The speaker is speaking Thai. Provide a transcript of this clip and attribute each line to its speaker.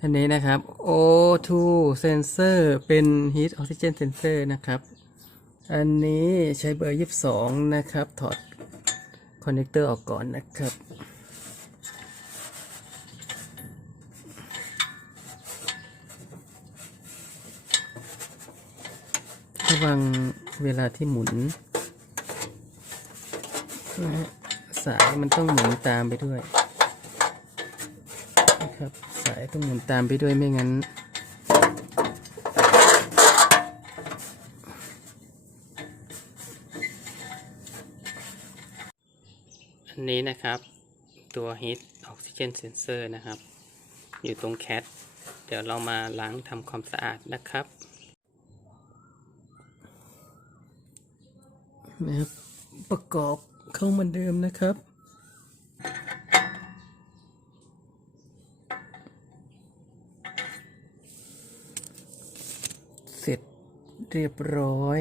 Speaker 1: อันนี้นะครับ O2 sensor เป็น heat oxygen sensor นะครับ อันนี้ใช้เบอร์ 22 นะครับ ถอดคอนเนคเตอร์ออกก่อนนะครับ ระวังเวลาที่หมุนนะสายมันต้องหมุนตามไปด้วย ครับ สายต้องหมุนตามไปด้วยไม่งั้น อันนี้นะครับตัว Heat Oxygen Sensor นะครับ อยู่ตรงแคทเดี๋ยวเรามาล้างทำความสะอาดนะครับนะครับประกอบเข้าเหมือนเดิมนะครับ เสร็จเรียบร้อย